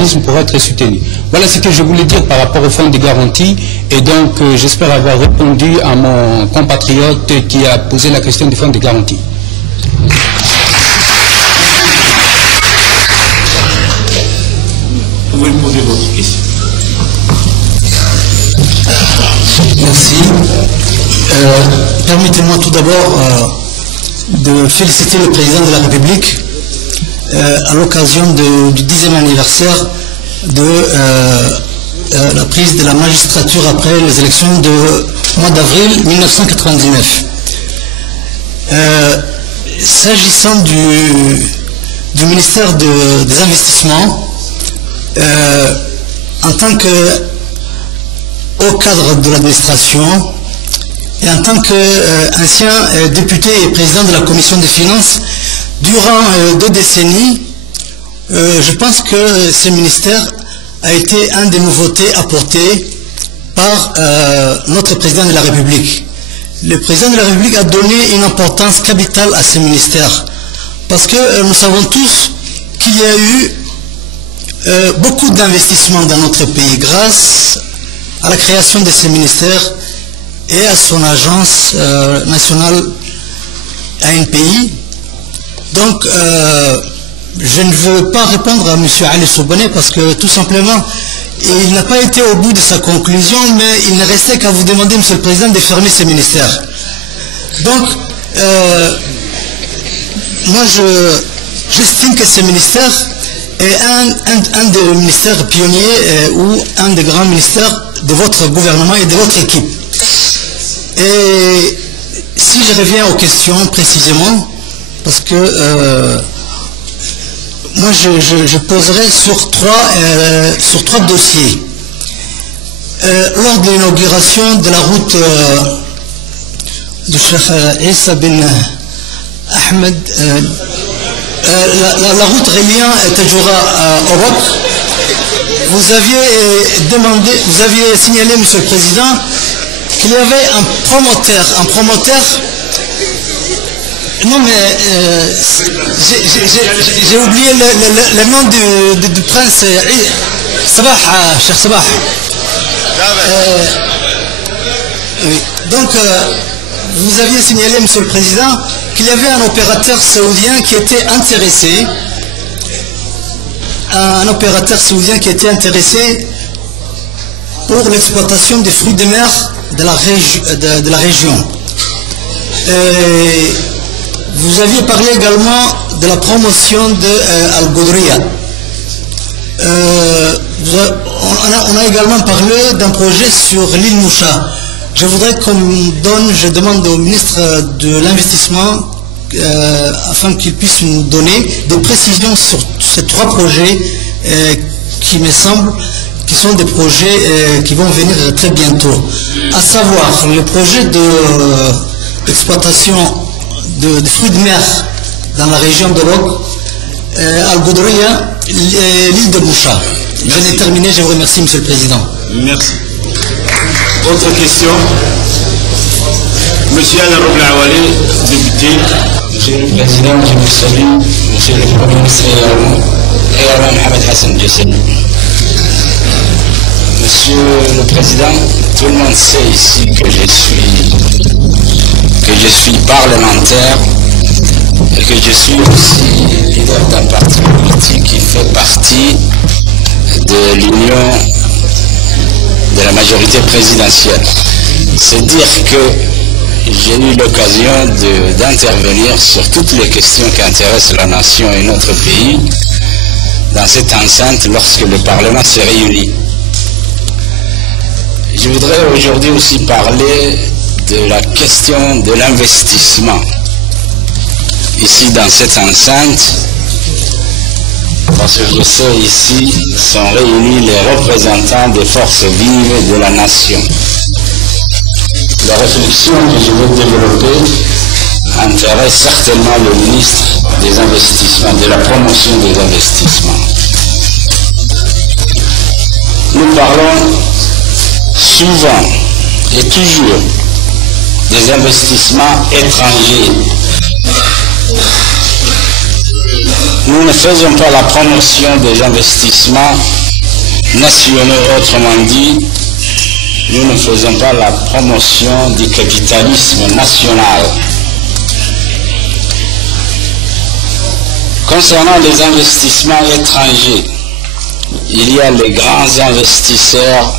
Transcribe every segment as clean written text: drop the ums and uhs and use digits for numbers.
mécanisme pourra être soutenu. Voilà ce que je voulais dire par rapport au fonds de garantie, et donc j'espère avoir répondu à mon compatriote qui a posé la question du fonds de garantie. Vous pouvez poser votre question. Merci. Permettez-moi tout d'abord de féliciter le président de la République à l'occasion du 10e anniversaire de la prise de la magistrature après les élections du mois d'avril 1999. S'agissant du ministère des Investissements, en tant que au cadre de l'administration et en tant qu'ancien député et président de la commission des finances durant 2 décennies, je pense que ce ministère a été un des nouveautés apportées par notre président de la République. Le président de la République a donné une importance capitale à ce ministère parce que nous savons tous qu'il y a eu beaucoup d'investissements dans notre pays grâce à la création de ce ministère et à son agence nationale ANPI. Donc, je ne veux pas répondre à M. Ali Soubané parce que tout simplement, il n'a pas été au bout de sa conclusion, mais il ne restait qu'à vous demander, M. le Président, de fermer ce ministère. Donc, moi, j'estime que ce ministère est un des ministères pionniers ou un des grands ministères de votre gouvernement et de votre équipe. Et si je reviens aux questions précisément, parce que moi je poserai sur trois dossiers. Lors de l'inauguration de la route de Cheikh Issa bin Ahmed, la route reliant Tajoura au Roc, vous aviez signalé, Monsieur le Président, qu'il y avait un promoteur. Non mais j'ai oublié le nom du prince Sabah, Cheikh Sabah. Oui. Donc vous aviez signalé, Monsieur le Président, qu'il y avait un opérateur saoudien qui était intéressé, pour l'exploitation des fruits de mer de la région. Vous aviez parlé également de la promotion de Al-Goudriya. On a également parlé d'un projet sur l'île Moucha. Je voudrais je demande au ministre de l'Investissement afin qu'il puisse nous donner des précisions sur ces 3 projets qui me semblent qui sont des projets qui vont venir très bientôt. À savoir le projet d'exploitation de fruits de mer dans la région de Roc, Al-Goudriya, l'île de Moucha. Je l'ai terminé, je vous remercie, Monsieur le Président. Merci. Autre question. Monsieur Honorable Awali, député. Monsieur le Président, je vous salue. Monsieur le Premier ministre et Mohamed Hassan Djessel. Monsieur le Président, tout le monde sait ici que je suis parlementaire et que je suis aussi leader d'un parti politique qui fait partie de l'union de la majorité présidentielle. C'est dire que j'ai eu l'occasion d'intervenir sur toutes les questions qui intéressent la nation et notre pays dans cette enceinte lorsque le Parlement s'est réuni. Je voudrais aujourd'hui aussi parler de la question de l'investissement. Ici dans cette enceinte, parce que je sais ici sont réunis les représentants des forces vives de la nation. La réflexion que je vais développer intéresse certainement le ministre des Investissements, de la promotion des investissements. Nous parlons souvent et toujours des investissements étrangers. nous ne faisons pas la promotion des investissements nationaux, autrement dit, nous ne faisons pas la promotion du capitalisme national. Concernant les investissements étrangers, il y a les grands investisseurs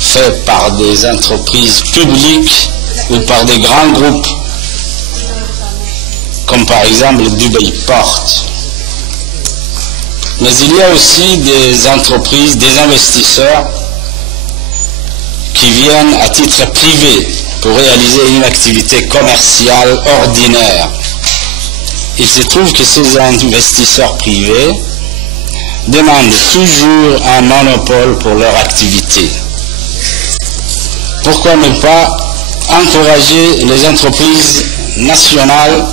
faits par des entreprises publiques ou par des grands groupes, comme par exemple Dubai Port. Mais il y a aussi des entreprises, des investisseurs qui viennent à titre privé pour réaliser une activité commerciale ordinaire. Il se trouve que ces investisseurs privés demandent toujours un monopole pour leur activité. Pourquoi ne pas encourager les entreprises nationales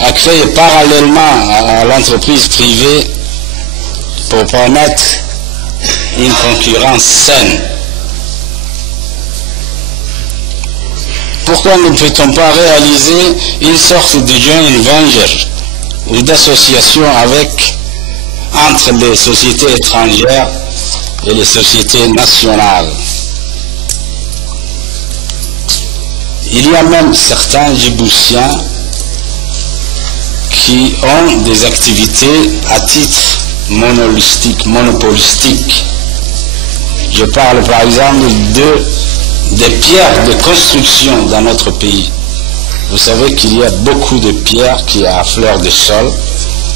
à créer parallèlement à l'entreprise privée pour permettre une concurrence saine? Pourquoi ne peut-on pas réaliser une sorte de joint venture ou d'association entre les sociétés étrangères et les sociétés nationales? Il y a même certains Djiboutiens qui ont des activités à titre monopolistique. Je parle par exemple des pierres de construction dans notre pays. Vous savez qu'il y a beaucoup de pierres qui sont à fleur de sol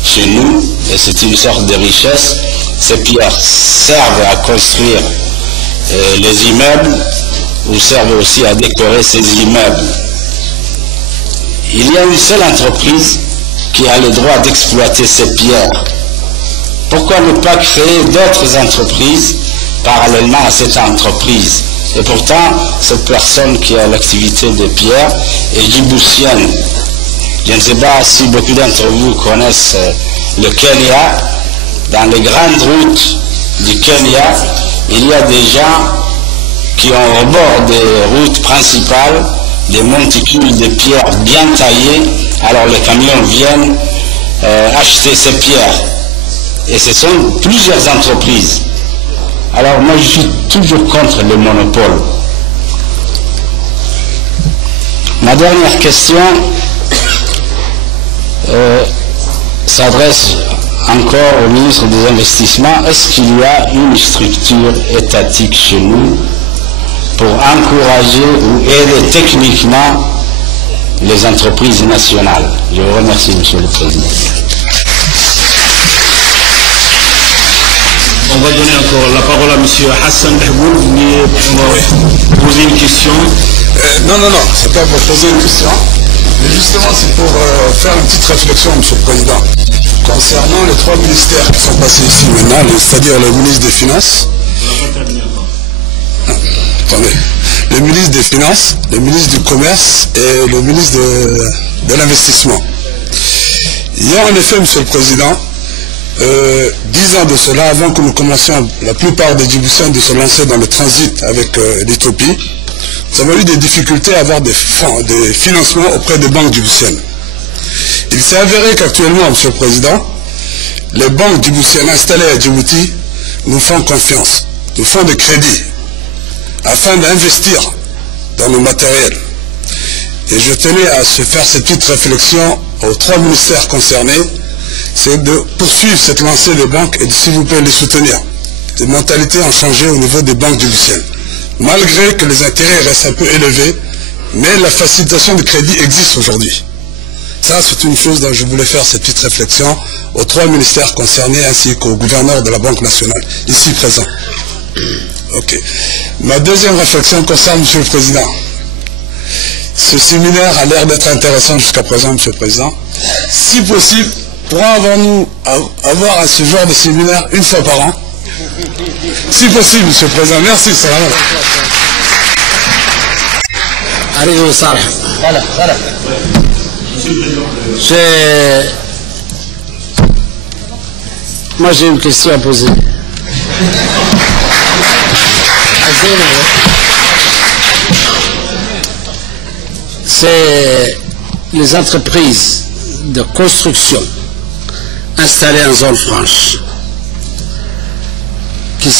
chez nous, et c'est une sorte de richesse. Ces pierres servent à construire les immeubles, ou servent aussi à décorer ces immeubles. Il y a une seule entreprise qui a le droit d'exploiter ces pierres. Pourquoi ne pas créer d'autres entreprises parallèlement à cette entreprise? Et pourtant, cette personne qui a l'activité de pierre est djiboutienne. Je ne sais pas si beaucoup d'entre vous connaissent le Kenya. Dans les grandes routes du Kenya, il y a des gens qui ont au bord des routes principales des monticules de pierres bien taillées. Alors les camions viennent acheter ces pierres. Et ce sont plusieurs entreprises. Alors moi je suis toujours contre le monopole. Ma dernière question s'adresse encore au ministre des Investissements. Est-ce qu'il y a une structure étatique chez nous pour encourager ou aider techniquement les entreprises nationales? Je vous remercie, Monsieur le Président. On va donner encore la parole à M. Hassan Behboul. Vous voulez poser une question? Non, c'est pas pour poser une question, mais justement c'est pour faire une petite réflexion, M. le Président, concernant les trois ministères qui sont passés ici maintenant, c'est-à-dire le ministre des Finances, le ministre des Finances, le ministre du Commerce et le ministre de l'Investissement. Il y a en effet, M. le Président, 10 ans de cela, avant que nous commencions, la plupart des Djiboutiens, de se lancer dans le transit avec l'Éthiopie, nous avons eu des difficultés à avoir des financements auprès des banques djiboutiennes. Il s'est avéré qu'actuellement, M. le Président, les banques djiboutiennes installées à Djibouti nous font confiance, nous font des crédits afin d'investir dans le matériel. Et je tenais à faire cette petite réflexion aux trois ministères concernés, c'est de poursuivre cette lancée des banques et de, s'il vous plaît, les soutenir. Les mentalités ont changé au niveau des banques djiboutiennes. Malgré que les intérêts restent un peu élevés, mais la facilitation de crédit existe aujourd'hui. Ça, c'est une chose dont je voulais faire cette petite réflexion aux trois ministères concernés ainsi qu'au gouverneur de la Banque nationale, ici présent. Ok. Ma deuxième réflexion concerne, Monsieur le Président. Ce séminaire a l'air d'être intéressant jusqu'à présent, Monsieur le Président. Si possible, pourrons-nous avoir ce genre de séminaire une fois par an? Si possible, Monsieur le Président. Merci, ça va. Allez, Salah. Voilà. Moi, j'ai une question à poser. C'est les entreprises de construction installés en zone franche, qui